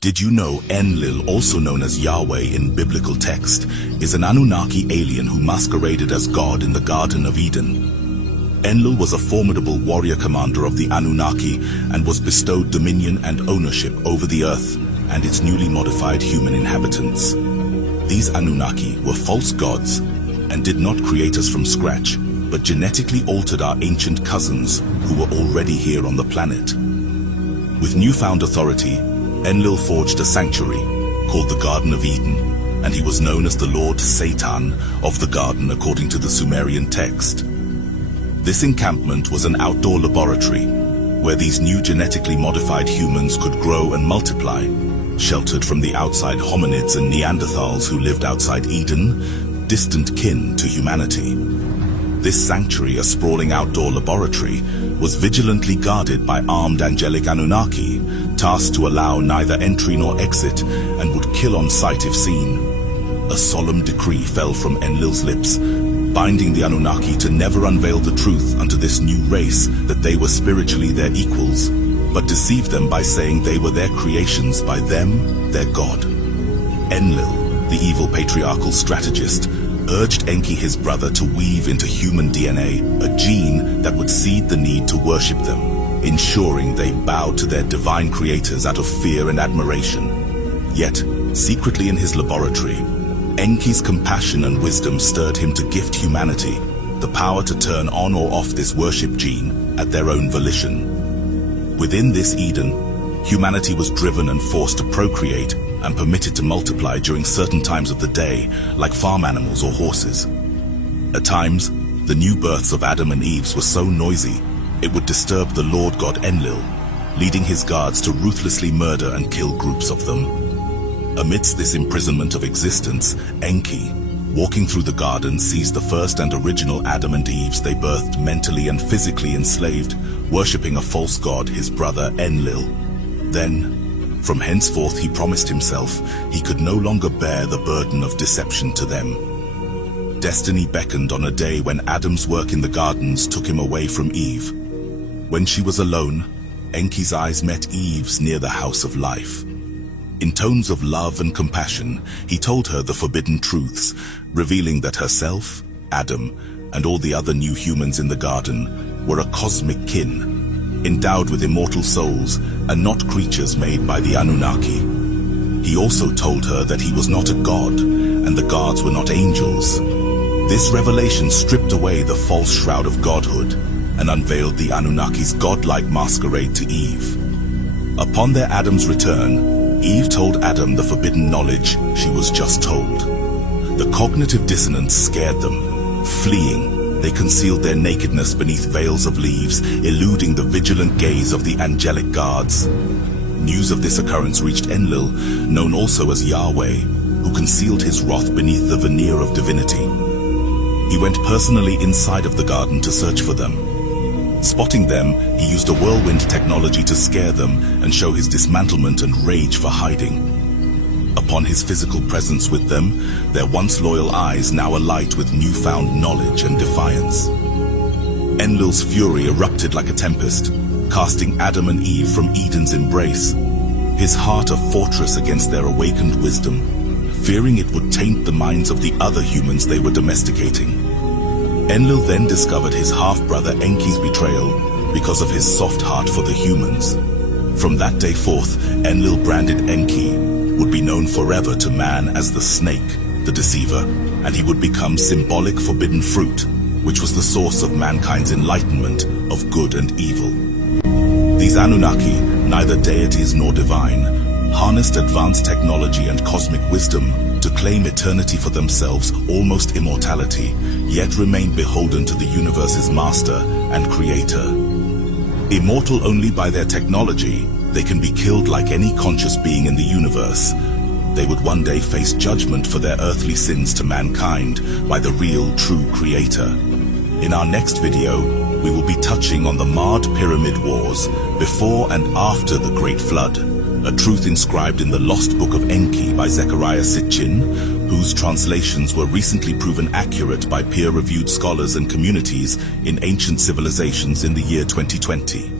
Did you know Enlil, also known as Yahweh in biblical text, is an Anunnaki alien who masqueraded as God in the Garden of Eden? Enlil was a formidable warrior commander of the Anunnaki and was bestowed dominion and ownership over the earth and its newly modified human inhabitants. These Anunnaki were false gods and did not create us from scratch, but genetically altered our ancient cousins who were already here on the planet. With newfound authority, Enlil forged a sanctuary called the Garden of Eden, and he was known as the Lord Satan of the garden according to the Sumerian text. This encampment was an outdoor laboratory where these new genetically modified humans could grow and multiply, sheltered from the outside hominids and Neanderthals who lived outside Eden, distant kin to humanity. This sanctuary, a sprawling outdoor laboratory, was vigilantly guarded by armed angelic Anunnaki, tasked to allow neither entry nor exit, and would kill on sight if seen. A solemn decree fell from Enlil's lips, binding the Anunnaki to never unveil the truth unto this new race that they were spiritually their equals, but deceived them by saying they were their creations by them, their God. Enlil, the evil patriarchal strategist, urged Enki, his brother, to weave into human DNA a gene that would seed the need to worship them, ensuring they bowed to their divine creators out of fear and admiration. Yet, secretly in his laboratory, Enki's compassion and wisdom stirred him to gift humanity the power to turn on or off this worship gene at their own volition. Within this Eden, humanity was driven and forced to procreate and permitted to multiply during certain times of the day, like farm animals or horses. At times, the new births of Adam and Eve were so noisy, it would disturb the Lord God Enlil, leading his guards to ruthlessly murder and kill groups of them. Amidst this imprisonment of existence, Enki, walking through the garden, sees the first and original Adam and Eve they birthed mentally and physically enslaved, worshipping a false god, his brother Enlil. Then, from henceforth he promised himself he could no longer bear the burden of deception to them. Destiny beckoned on a day when Adam's work in the gardens took him away from Eve. When she was alone, Enki's eyes met Eve's near the house of life. In tones of love and compassion, he told her the forbidden truths, revealing that herself, Adam, and all the other new humans in the garden were a cosmic kin, endowed with immortal souls and not creatures made by the Anunnaki. He also told her that he was not a god, and the gods were not angels. This revelation stripped away the false shroud of godhood and unveiled the Anunnaki's godlike masquerade to Eve. Upon their Adam's return, Eve told Adam the forbidden knowledge she was just told. The cognitive dissonance scared them. Fleeing, they concealed their nakedness beneath veils of leaves, eluding the vigilant gaze of the angelic guards. News of this occurrence reached Enlil, known also as Yahweh, who concealed his wrath beneath the veneer of divinity. He went personally inside of the garden to search for them. Spotting them, he used a whirlwind technology to scare them and show his dismantlement and rage for hiding. Upon his physical presence with them, their once loyal eyes now alight with newfound knowledge and defiance. Enlil's fury erupted like a tempest, casting Adam and Eve from Eden's embrace, his heart a fortress against their awakened wisdom, fearing it would taint the minds of the other humans they were domesticating. Enlil then discovered his half-brother Enki's betrayal because of his soft heart for the humans. From that day forth, Enlil branded Enki would be known forever to man as the snake, the deceiver, and he would become symbolic forbidden fruit, which was the source of mankind's enlightenment of good and evil. These Anunnaki, neither deities nor divine, harnessed advanced technology and cosmic wisdom to claim eternity for themselves, almost immortality, yet remain beholden to the universe's master and creator. Immortal only by their technology, they can be killed like any conscious being in the universe. They would one day face judgment for their earthly sins to mankind by the real, true creator. In our next video, we will be touching on the Marred Pyramid Wars before and after the Great Flood, a truth inscribed in the Lost Book of Enki by Zecharia Sitchin, whose translations were recently proven accurate by peer-reviewed scholars and communities in ancient civilizations in the year 2020.